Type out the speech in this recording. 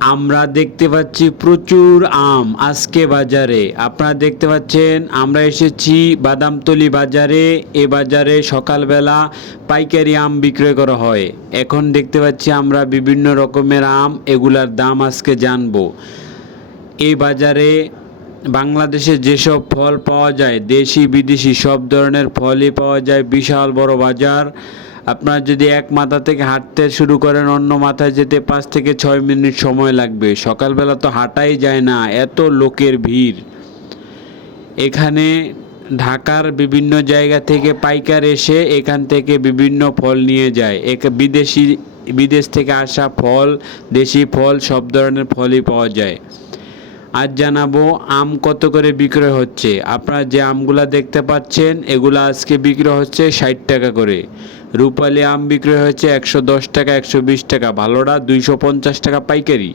আমরা দেখতে পাচ্ছি প্রচুর আম আজকে বাজারে। আপনারা দেখতে পাচ্ছেন, আমরা এসেছি বাদামতলি বাজারে। এ বাজারে সকালবেলা পাইকারি আম বিক্রয় করা হয়। এখন দেখতে পাচ্ছি আমরা বিভিন্ন রকমের আম, এগুলার দাম আজকে জানব। এই বাজারে বাংলাদেশে যেসব ফল পাওয়া যায় দেশি বিদেশি সব ধরনের ফলই পাওয়া যায়, বিশাল বড় বাজার। আপনার যদি এক মাথা থেকে হাঁটতে শুরু করেন, অন্য মাথায় যেতে পাঁচ থেকে ছয় মিনিট সময় লাগবে। সকালবেলা তো হাঁটাই যায় না, এত লোকের ভিড়। এখানে ঢাকার বিভিন্ন জায়গা থেকে পাইকার এসে এখান থেকে বিভিন্ন ফল নিয়ে যায়। এক বিদেশি, বিদেশ থেকে আসা ফল, দেশি ফল, সব ধরনের ফলই পাওয়া যায়। আজ জানাব আম কত করে বিক্রয় হচ্ছে। আপনারা যে আমগুলা দেখতে পাচ্ছেন, এগুলো আজকে বিক্রয় হচ্ছে ষাট টাকা করে। রূপালি আম বিক্রয় হচ্ছে একশো দশ টাকা, একশো বিশ টাকা ভালোটা দুইশো পঞ্চাশ টাকা পাইকারি।